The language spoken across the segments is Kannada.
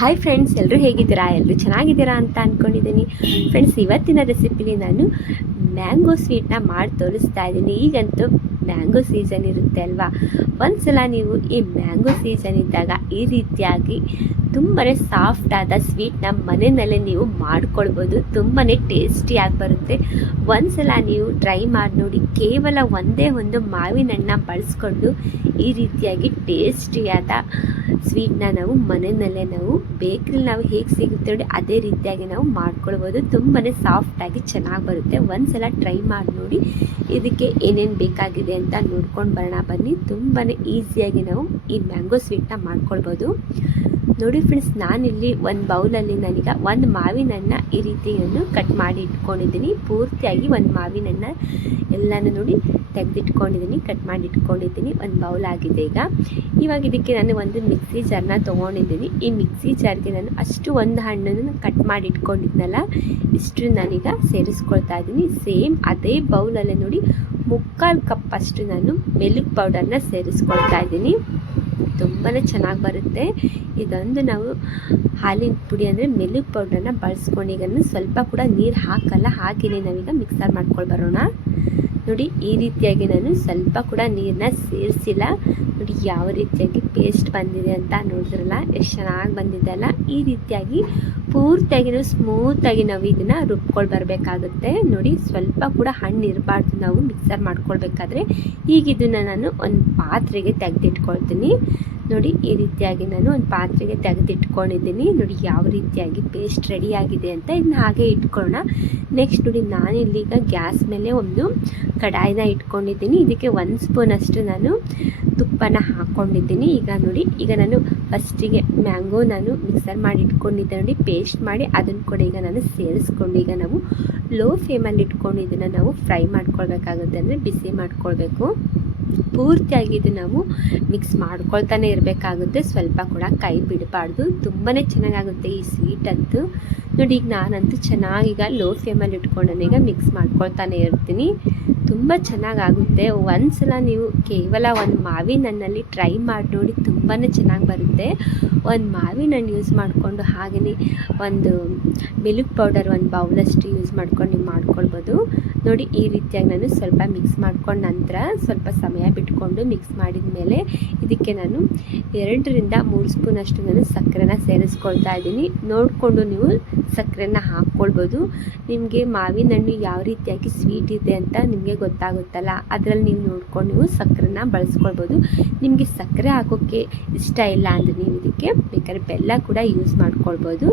ಹಾಯ್ ಫ್ರೆಂಡ್ಸ್, ಎಲ್ಲರೂ ಹೇಗಿದ್ದೀರಾ? ಎಲ್ಲರೂ ಚೆನ್ನಾಗಿದ್ದೀರಾ ಅಂತ ಅಂದ್ಕೊಂಡಿದ್ದೀನಿ. ಫ್ರೆಂಡ್ಸ್, ಇವತ್ತಿನ ರೆಸಿಪಿಲಿ ನಾನು ಮ್ಯಾಂಗೋ ಸ್ವೀಟ್ನ ಮಾಡಿ ತೋರಿಸ್ತಾ ಇದ್ದೀನಿ. ಈಗಂತೂ ಮ್ಯಾಂಗೋ ಸೀಸನ್ ಇರುತ್ತೆ ಅಲ್ವಾ. ಒಂದ್ಸಲ ನೀವು ಈ ಮ್ಯಾಂಗೋ ಸೀಸನ್ ಇದ್ದಾಗ ಈ ರೀತಿಯಾಗಿ ತುಂಬಾ ಸಾಫ್ಟಾದ ಸ್ವೀಟ್ನ ಮನೆಯಲ್ಲೇ ನೀವು ಮಾಡ್ಕೊಳ್ಬೋದು. ತುಂಬಾ ಟೇಸ್ಟಿಯಾಗಿ ಬರುತ್ತೆ. ಒಂದ್ಸಲ ನೀವು ಟ್ರೈ ಮಾಡಿ ನೋಡಿ. ಕೇವಲ ಒಂದೇ ಒಂದು ಮಾವಿನ ಹಣ್ಣನ್ನ ಬಳಸ್ಕೊಂಡು ಈ ರೀತಿಯಾಗಿ ಟೇಸ್ಟಿಯಾದ ಸ್ವೀಟ್ನ ನಾವು ಮನೆಯಲ್ಲೇ ನಾವು ಬೇಕ್ರಿಲಿ ನಾವು ಹೇಗೆ ಸಿಗುತ್ತೆ ನೋಡಿ ಅದೇ ರೀತಿಯಾಗಿ ನಾವು ಮಾಡ್ಕೊಳ್ಬೋದು. ತುಂಬಾ ಸಾಫ್ಟಾಗಿ ಚೆನ್ನಾಗಿ ಬರುತ್ತೆ. ಒಂದ್ಸಲ ಟ್ರೈ ಮಾಡಿ ನೋಡಿ. ಇದಕ್ಕೆ ಏನೇನು ಬೇಕಾಗಿದೆ ಅಂತ ನೋಡ್ಕೊಂಡು ಬರೋಣ ಬನ್ನಿ. ತುಂಬಾ ಈಸಿಯಾಗಿ ನಾವು ಈ ಮ್ಯಾಂಗೋ ಸ್ವೀಟ್ನ ಮಾಡ್ಕೊಳ್ಬೋದು. ನೋಡಿ ಫ್ರೆಂಡ್ಸ್, ನಾನಿಲ್ಲಿ ಒಂದು ಬೌಲಲ್ಲಿ ನಾನೀಗ ಒಂದು ಮಾವಿನ ಹಣ್ಣ ಈ ರೀತಿಯನ್ನು ಕಟ್ ಮಾಡಿ ಇಟ್ಕೊಂಡಿದ್ದೀನಿ. ಪೂರ್ತಿಯಾಗಿ ಒಂದು ಮಾವಿನ ಹಣ್ಣ ಎಲ್ಲನೂ ನೋಡಿ ತೆಗೆದಿಟ್ಕೊಂಡಿದ್ದೀನಿ, ಕಟ್ ಮಾಡಿ ಇಟ್ಕೊಂಡಿದ್ದೀನಿ. ಒಂದು ಬೌಲ್ ಆಗಿದೆ. ಇವಾಗ ಇದಕ್ಕೆ ನಾನು ಒಂದು ಮಿಕ್ಸಿ ಜಾರ್ನ ತೊಗೊಂಡಿದ್ದೀನಿ. ಈ ಮಿಕ್ಸಿ ಜಾರ್ಗೆ ನಾನು ಅಷ್ಟು ಒಂದು ಹಣ್ಣನ್ನು ಕಟ್ ಮಾಡಿ ಇಟ್ಕೊಂಡಿದ್ನಲ್ಲ, ಇಷ್ಟು ನಾನೀಗ ಸೇರಿಸ್ಕೊಳ್ತಾ ಇದ್ದೀನಿ. ಸೇಮ್ ಅದೇ ಬೌಲಲ್ಲೇ ನೋಡಿ 3/4 ಕಪ್ ಅಷ್ಟು ನಾನು ಮಿಲ್ಕ್ ಪೌಡರ್ನ ಸೇರಿಸ್ಕೊಳ್ತಾ ಇದ್ದೀನಿ. ತುಂಬಾ ಚೆನ್ನಾಗಿ ಬರುತ್ತೆ. ಇದೊಂದು ನಾವು ಹಾಲಿನ ಪುಡಿ ಅಂದರೆ ಮಿಲ್ಕ್ ಪೌಡರ್ನ ಬಳಸ್ಕೊಂಡು ಈಗ ಸ್ವಲ್ಪ ಕೂಡ ನೀರು ಹಾಕಲ್ಲ, ಹಾಗೆಯೇ ನಾವೀಗ ಮಿಕ್ಸರ್ ಮಾಡ್ಕೊಂಡು ಬರೋಣ. ನೋಡಿ, ಈ ರೀತಿಯಾಗಿ ನಾನು ಸ್ವಲ್ಪ ಕೂಡ ನೀರನ್ನ ಸೇರಿಸಿಲ್ಲ. ನೋಡಿ ಯಾವ ರೀತಿಯಾಗಿ ಪೇಸ್ಟ್ ಬಂದಿದೆ ಅಂತ ನೋಡಿದ್ರಲ್ಲ, ಎಷ್ಟು ಚೆನ್ನಾಗಿ ಬಂದಿದೆ ಅಲ್ಲ. ಈ ರೀತಿಯಾಗಿ ಪೂರ್ತಿಯಾಗಿ ನಾವು ಸ್ಮೂತಾಗಿ ನಾವು ಇದನ್ನು ರುಬ್ಕೊಂಡು ಬರಬೇಕಾಗುತ್ತೆ. ನೋಡಿ, ಸ್ವಲ್ಪ ಕೂಡ ಹಣ್ಣು ಇರಬಾರ್ದು ನಾವು ಮಿಕ್ಸರ್ ಮಾಡ್ಕೊಳ್ಬೇಕಾದ್ರೆ. ಈಗ ಇದನ್ನು ನಾನು ಒಂದು ಪಾತ್ರೆಗೆ ತೆಗೆದಿಟ್ಕೊಳ್ತೀನಿ. ನೋಡಿ, ಈ ರೀತಿಯಾಗಿ ನಾನು ಒಂದು ಪಾತ್ರೆಗೆ ತೆಗೆದಿಟ್ಕೊಂಡಿದ್ದೀನಿ. ನೋಡಿ ಯಾವ ರೀತಿಯಾಗಿ ಪೇಸ್ಟ್ ರೆಡಿಯಾಗಿದೆ ಅಂತ. ಇದನ್ನ ಹಾಗೆ ಇಟ್ಕೊಳ್ಳೋಣ. ನೆಕ್ಸ್ಟ್ ನೋಡಿ, ನಾನಿಲ್ಲೀಗ ಗ್ಯಾಸ್ ಮೇಲೆ ಒಂದು ಕಡಾಯಿನ ಇಟ್ಕೊಂಡಿದ್ದೀನಿ. ಇದಕ್ಕೆ 1 ಸ್ಪೂನ್ ಅಷ್ಟು ನಾನು ತುಪ್ಪನ ಹಾಕ್ಕೊಂಡಿದ್ದೀನಿ. ಈಗ ನಾನು ಫಸ್ಟಿಗೆ ಮ್ಯಾಂಗೋ ನಾನು ಮಿಕ್ಸರ್ ಮಾಡಿ ಇಟ್ಕೊಂಡಿದ್ದೆ ನೋಡಿ, ಪೇಸ್ಟ್ ಮಾಡಿ ಅದನ್ನು ಕೂಡ ಈಗ ನಾನು ಸೇರಿಸ್ಕೊಂಡು ಈಗ ನಾವು ಲೋ ಫ್ಲೇಮಲ್ಲಿ ಇಟ್ಕೊಂಡು ಇದನ್ನು ನಾವು ಫ್ರೈ ಮಾಡ್ಕೊಳ್ಬೇಕಾಗುತ್ತೆ, ಅಂದರೆ ಬಿಸಿ ಮಾಡ್ಕೊಳ್ಬೇಕು. ಪೂರ್ತಿಯಾಗಿ ಇದು ನಾವು ಮಿಕ್ಸ್ ಮಾಡ್ಕೊಳ್ತಾನೆ ಇರಬೇಕಾಗುತ್ತೆ. ಸ್ವಲ್ಪ ಕೂಡ ಕೈ ಬಿಡಬಾರ್ದು. ತುಂಬಾ ಚೆನ್ನಾಗಾಗುತ್ತೆ ಈ ಸ್ವೀಟ್ ಅಂತೂ. ನೋಡಿ, ಈಗ ನಾನಂತೂ ಚೆನ್ನಾಗೀಗ ಲೋ ಫ್ಲೇಮಲ್ಲಿ ಇಟ್ಕೊಂಡು ಈಗ ಮಿಕ್ಸ್ ಮಾಡ್ಕೊಳ್ತಾನೆ ಇರ್ತೀನಿ. ತುಂಬ ಚೆನ್ನಾಗಾಗುತ್ತೆ. ಒಂದ್ಸಲ ನೀವು ಕೇವಲ ಒಂದು ಮಾವಿನ ಹಣ್ಣಲ್ಲಿ ಟ್ರೈ ಮಾಡಿ ನೋಡಿ, ತುಂಬಾ ಚೆನ್ನಾಗಿ ಬರುತ್ತೆ. ಒಂದು ಮಾವಿನ ಹಣ್ಣು ಯೂಸ್ ಮಾಡಿಕೊಂಡು ಹಾಗೆಯೇ ಒಂದು ಮಿಲ್ಕ್ ಪೌಡರ್ ಒಂದು ಬೌಲಷ್ಟು ಯೂಸ್ ಮಾಡ್ಕೊಂಡು ನೀವು ಮಾಡ್ಕೊಳ್ಬೋದು. ನೋಡಿ, ಈ ರೀತಿಯಾಗಿ ನಾನು ಸ್ವಲ್ಪ ಮಿಕ್ಸ್ ಮಾಡ್ಕೊಂಡು ನಂತರ ಸ್ವಲ್ಪ ಸಮಯ ಬಿಟ್ಕೊಂಡು ಮಿಕ್ಸ್ ಮಾಡಿದ ಮೇಲೆ ಇದಕ್ಕೆ ನಾನು 2ರಿಂದ 3 ಸ್ಪೂನ್ ಅಷ್ಟು ನಾನು ಸಕ್ಕರೆನ ಸೇರಿಸ್ಕೊಳ್ತಾ ಇದ್ದೀನಿ. ನೋಡಿಕೊಂಡು ನೀವು ಸಕ್ಕರೆನ ಹಾಕ್ಕೊಳ್ಬೋದು. ನಿಮಗೆ ಮಾವಿನ ಹಣ್ಣು ಯಾವ ರೀತಿಯಾಗಿ ಸ್ವೀಟ್ ಇದೆ ಅಂತ ನಿಮಗೆ ಗೊತ್ತಾಗುತ್ತಲ್ಲ, ಅದರಲ್ಲಿ ನೀವು ನೋಡ್ಕೊಂಡು ನೀವು ಸಕ್ಕರೆನ ಬಳಸ್ಕೊಳ್ಬೋದು. ನಿಮಗೆ ಸಕ್ಕರೆ ಹಾಕೋಕ್ಕೆ ಇಷ್ಟ ಇಲ್ಲ ಅಂದರೆ ನೀವು ಇದಕ್ಕೆ ಬೇಕಾದ್ರೆ ಬೆಲ್ಲ ಕೂಡ ಯೂಸ್ ಮಾಡ್ಕೊಳ್ಬೋದು.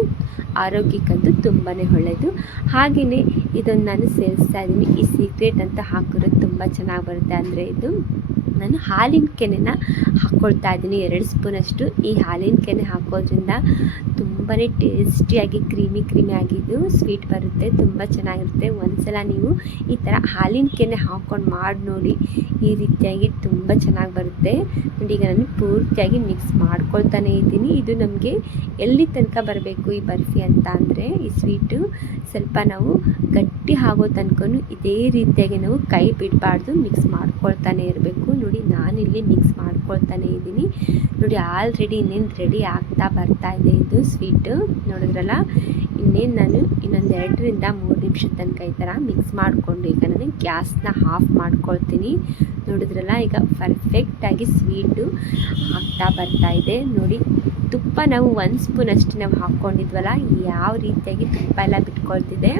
ಆರೋಗ್ಯಕ್ಕಂತೂ ತುಂಬಾ ಒಳ್ಳೆಯದು. ಹಾಗೆಯೇ ಇದನ್ನು ನಾನು ಸೇರಿಸ್ತಾ ಇದ್ದೀನಿ. ಈ ಸೀಕ್ರೆಟ್ ಅಂತ ಹಾಕಿರೋದು ತುಂಬ ಚೆನ್ನಾಗಿ ಬರುತ್ತೆ. ಅಂದರೆ ಇದು ನಾನು ಹಾಲಿನ ಕೆನೆನ ಹಾಕ್ಕೊಳ್ತಾ ಇದ್ದೀನಿ 2 ಸ್ಪೂನಷ್ಟು. ಈ ಹಾಲಿನ ಕೆನೆ ಹಾಕೋದ್ರಿಂದ ತುಂಬಾ ಟೇಸ್ಟಿಯಾಗಿ ಕ್ರೀಮಿ ಆಗಿದ್ದು ಸ್ವೀಟ್ ಬರುತ್ತೆ. ತುಂಬ ಚೆನ್ನಾಗಿರುತ್ತೆ. ಒಂದ್ಸಲ ನೀವು ಈ ಥರ ಹಾಲಿನ ಕೆನೆ ಹಾಕ್ಕೊಂಡು ಮಾಡಿ ನೋಡಿ, ಈ ರೀತಿಯಾಗಿ ತುಂಬ ಚೆನ್ನಾಗಿ ಬರುತ್ತೆ. ನೋಡಿ, ಈಗ ನಾನು ಪೂರ್ತಿಯಾಗಿ ಮಿಕ್ಸ್ ಮಾಡ್ಕೊಳ್ತಾನೆ ಇದ್ದೀನಿ. ಇದು ನಮಗೆ ಎಲ್ಲಿ ತನಕ ಬರಬೇಕು ಈ ಬರ್ಫಿ ಅಂತ ಅಂದರೆ, ಈ ಸ್ವೀಟು ಸ್ವಲ್ಪ ನಾವು ಗಟ್ಟಿ ಆಗೋ ತನಕ ಇದೇ ರೀತಿಯಾಗಿ ನಾವು ಕೈ ಬಿಡಬಾರ್ದು, ಮಿಕ್ಸ್ ಮಾಡ್ಕೊಳ್ತಾನೆ ಇರಬೇಕು. ನೋಡಿ, ನಾನಿಲ್ಲಿ ಮಿಕ್ಸ್ ಮಾಡ್ಕೊಳ್ತಾನೆ ಇದ್ದೀನಿ. ನೋಡಿ, ಆಲ್ರೆಡಿ ಇನ್ನೇನು ರೆಡಿ ಆಗ್ತಾ ಬರ್ತಾ ಇದೆ ಇದು ಸ್ವೀಟು. ನೋಡಿದ್ರಲ್ಲ, ಇನ್ನೇನು ನಾನು ಇನ್ನೊಂದು 2ರಿಂದ 3 ನಿಮಿಷದ ತನಕ ಈ ಥರ ಮಿಕ್ಸ್ ಮಾಡಿಕೊಂಡು ಈಗ ನಾನು ಗ್ಯಾಸ್ನ ಆಫ್ ಮಾಡ್ಕೊಳ್ತೀನಿ. ನೋಡಿದ್ರಲ್ಲ, ಈಗ ಪರ್ಫೆಕ್ಟಾಗಿ ಸ್ವೀಟು ಆಗ್ತಾ ಬರ್ತಾ ಇದೆ. ನೋಡಿ, ತುಪ್ಪ ನಾವು 1 ಸ್ಪೂನ್ ಅಷ್ಟು ನಾವು ಹಾಕ್ಕೊಂಡಿದ್ವಲ್ಲ, ಯಾವ ರೀತಿಯಾಗಿ ತುಪ್ಪ ಎಲ್ಲ ಬಿಟ್ಕೊಳ್ತಿದೆ.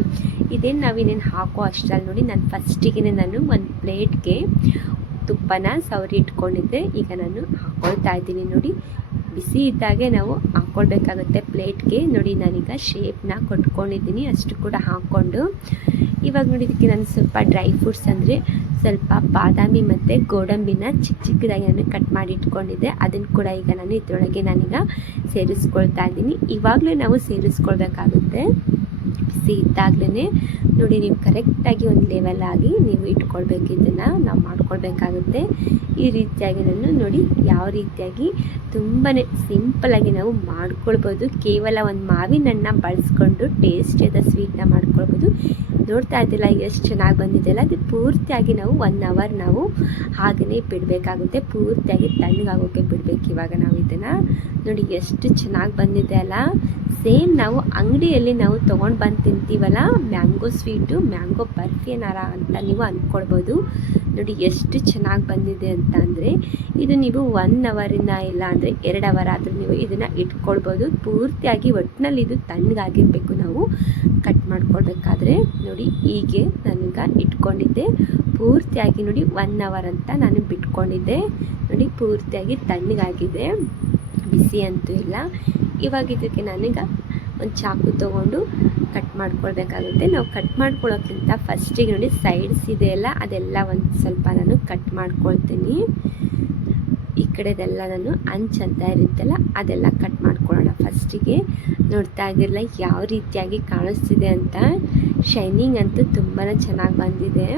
ಇದೇನು ನಾವಿನ್ನೇನು ಹಾಕೋ ಅಷ್ಟರಲ್ಲಿ ನೋಡಿ, ನಾನು ಫಸ್ಟಿಗೆ ನಾನು ಒಂದು ಪ್ಲೇಟ್ಗೆ ತುಪ್ಪನ ಸವರಿ ಇಟ್ಕೊಂಡಿದ್ದೆ. ಈಗ ನಾನು ಹಾಕ್ಕೊಳ್ತಾ ಇದ್ದೀನಿ. ನೋಡಿ, ಬಿಸಿ ಇದ್ದಾಗೆ ನಾವು ಹಾಕ್ಕೊಳ್ಬೇಕಾಗುತ್ತೆ ಪ್ಲೇಟ್ಗೆ. ನೋಡಿ, ನಾನೀಗ ಶೇಪ್ನ ಕೊಟ್ಕೊಂಡಿದ್ದೀನಿ ಅಷ್ಟು ಕೂಡ ಹಾಕ್ಕೊಂಡು. ಇವಾಗ ನೋಡಿ, ಇದಕ್ಕೆ ನಾನು ಸ್ವಲ್ಪ ಡ್ರೈ ಫ್ರೂಟ್ಸ್ ಅಂದರೆ ಸ್ವಲ್ಪ ಬಾದಾಮಿ ಮತ್ತು ಗೋಡಂಬಿನ ಚಿಕ್ಕದಾಗಿ ನಾನು ಕಟ್ ಮಾಡಿ ಇಟ್ಕೊಂಡಿದ್ದೆ. ಅದನ್ನು ಕೂಡ ಈಗ ನಾನು ಇದರೊಳಗೆ ನಾನೀಗ ಸೇರಿಸ್ಕೊಳ್ತಾ ಇದ್ದೀನಿ. ಇವಾಗಲೇ ನಾವು ಸೇರಿಸ್ಕೊಳ್ಬೇಕಾಗುತ್ತೆ ಬಿಸಿ ಇದ್ದಾಗಲೇ. ನೋಡಿ, ನೀವು ಕರೆಕ್ಟಾಗಿ ಒಂದು ಲೆವೆಲ್ ಆಗಿ ನೀವು ಇಟ್ಕೊಳ್ಬೇಕು. ಇದನ್ನು ನಾವು ಮಾಡ್ಕೊಳ್ಬೇಕಾಗುತ್ತೆ. ಈ ರೀತಿಯಾಗಿ ನಾನು ನೋಡಿ ಯಾವ ರೀತಿಯಾಗಿ ತುಂಬಾ ಸಿಂಪಲಾಗಿ ನಾವು ಮಾಡ್ಕೊಳ್ಬೋದು. ಕೇವಲ ಒಂದು ಮಾವಿನ ಹಣ್ಣನ್ನ ಬಳಸ್ಕೊಂಡು ಟೇಸ್ಟಿಯಾದ ಸ್ವೀಟ್ನ ಮಾಡ್ಕೊಳ್ಬೋದು. ನೋಡ್ತಾ ಇದ್ದಿಲ್ಲ ಎಷ್ಟು ಚೆನ್ನಾಗಿ ಬಂದಿದೆಯಲ್ಲ. ಅದು ಪೂರ್ತಿಯಾಗಿ ನಾವು 1 ಅವರ್ ನಾವು ಹಾಗೆಯೇ ಬಿಡಬೇಕಾಗುತ್ತೆ. ಪೂರ್ತಿಯಾಗಿ ತಣ್ಣಗಾಗೋಕ್ಕೆ ಬಿಡಬೇಕು. ಇವಾಗ ನಾವು ಇದನ್ನು ನೋಡಿ ಎಷ್ಟು ಚೆನ್ನಾಗಿ ಬಂದಿದೆ ಅಲ್ಲ. ಸೇಮ್ ನಾವು ಅಂಗಡಿಯಲ್ಲಿ ನಾವು ತೊಗೊಂಡು ಬಂದು ತಿಂತೀವಲ್ಲ ಮ್ಯಾಂಗೋ ಸ್ವೀಟು, ಮ್ಯಾಂಗೋ ಬರ್ಫಿ ಏನಾರ ಅಂತ ನೀವು ಅಂದ್ಕೊಳ್ಬೋದು. ನೋಡಿ ಎಷ್ಟು ಚೆನ್ನಾಗಿ ಬಂದಿದೆ ಅಂತ ಅಂದರೆ ಇದು ನೀವು 1 ಅವರಿನ ಇಲ್ಲ ಅಂದರೆ 2 ಅವರ್ ಆದರೂ ನೀವು ಇದನ್ನು ಇಟ್ಕೊಳ್ಬೋದು. ಪೂರ್ತಿಯಾಗಿ ಒಟ್ಟಿನಲ್ಲಿ ಇದು ತಣ್ಣಗಾಗಿರಬೇಕು ನಾವು ಕಟ್ ಮಾಡ್ಕೊಳ್ಬೇಕಾದ್ರೆ. ನೋಡಿ ಹೀಗೆ ನನಗೆ ಇಟ್ಕೊಂಡಿದ್ದೆ ಪೂರ್ತಿಯಾಗಿ. ನೋಡಿ 1 ಅವರ್ ಅಂತ ನಾನು ಬಿಟ್ಕೊಂಡಿದ್ದೆ. ನೋಡಿ ಪೂರ್ತಿಯಾಗಿ ತಣ್ಣಗಾಗಿದೆ, ಬಿಸಿ ಅಂತೂ ಇಲ್ಲ. ಇವಾಗ ಇದಕ್ಕೆ ನನಗೆ ಒಂದು ಚಾಕು ತೊಗೊಂಡು ಕಟ್ ಮಾಡ್ಕೊಳ್ಬೇಕಾಗುತ್ತೆ. ನಾವು ಕಟ್ ಮಾಡ್ಕೊಳ್ಳೋಕ್ಕಿಂತ ಫಸ್ಟಿಗೆ ನೋಡಿ ಸೈಡ್ಸ್ ಇದೆಯಲ್ಲ ಅದೆಲ್ಲ ಒಂದು ಸ್ವಲ್ಪ ನಾನು ಕಟ್ ಮಾಡ್ಕೊಳ್ತೀನಿ. ಈ ಕಡೆದೆಲ್ಲ ನಾನು ಅಂಚಂತ ಇರುತ್ತಲ್ಲ ಅದೆಲ್ಲ ಕಟ್ ಮಾಡ್ಕೊಳ್ಳೋಣ ಫಸ್ಟಿಗೆ. ನೋಡ್ತಾ ಇದ್ದಿರಲ್ಲ ಯಾವ ರೀತಿಯಾಗಿ ಕಾಣಿಸ್ತಿದೆ ಅಂತ. ಶೈನಿಂಗ್ ಅಂತೂ ತುಂಬಾ ಚೆನ್ನಾಗಿ ಬಂದಿದೆ.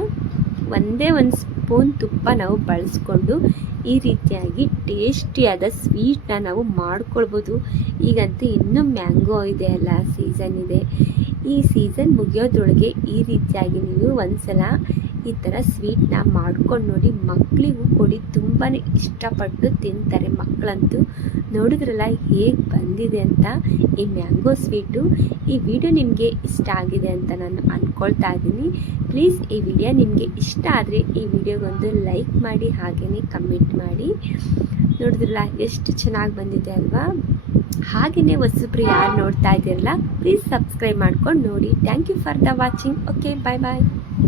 ಒಂದೇ ಒಂದು ಸ್ಪೂನ್ ತುಪ್ಪ ನಾವು ಬಳಸ್ಕೊಂಡು ಈ ರೀತಿಯಾಗಿ ಟೇಸ್ಟಿಯಾದ ಸ್ವೀಟ್ನ ನಾವು ಮಾಡ್ಕೊಳ್ಬೋದು. ಈಗಂತೂ ಇನ್ನೂ ಮ್ಯಾಂಗೋ ಇದೆ ಅಲ್ಲ, ಸೀಸನ್ ಇದೆ. ಈ ಸೀಸನ್ ಮುಗಿಯೋದ್ರೊಳಗೆ ಈ ರೀತಿಯಾಗಿ ನೀವು ಒಂದ್ಸಲ ಈ ಥರ ಸ್ವೀಟ್ನ ಮಾಡ್ಕೊಂಡು ನೋಡಿ. ಮಕ್ಕಳಿಗೂ ಕೊಡಿ, ತುಂಬಾ ಇಷ್ಟಪಟ್ಟು ತಿಂತಾರೆ ಮಕ್ಕಳಂತೂ. ನೋಡಿದ್ರಲ್ಲ ಹೇಗೆ ಬಂದಿದೆ ಅಂತ ಈ ಮ್ಯಾಂಗೋ ಸ್ವೀಟು. ಈ ವಿಡಿಯೋ ನಿಮಗೆ ಇಷ್ಟ ಆಗಿದೆ ಅಂತ ನಾನು ಅಂದ್ಕೊಳ್ತಾ ಇದ್ದೀನಿ. ಪ್ಲೀಸ್ ಈ ವಿಡಿಯೋ ನಿಮಗೆ ಇಷ್ಟ ಆದರೆ ಈ ವಿಡಿಯೋಗೊಂದು ಲೈಕ್ ಮಾಡಿ, ಹಾಗೆಯೇ ಕಮೆಂಟ್ ಮಾಡಿ. ನೋಡಿದ್ರಲ್ಲ ಎಷ್ಟು ಚೆನ್ನಾಗಿ ಬಂದಿದೆ ಅಲ್ವಾ. ಹಾಗೆಯೇ ಹೊಸಬ್ರು ಯಾರು ನೋಡ್ತಾ ಇದ್ದೀರಲ್ಲ ಪ್ಲೀಸ್ ಸಬ್ಸ್ಕ್ರೈಬ್ ಮಾಡ್ಕೊಂಡು ನೋಡಿ. Thank you for the watching. Okay, bye bye.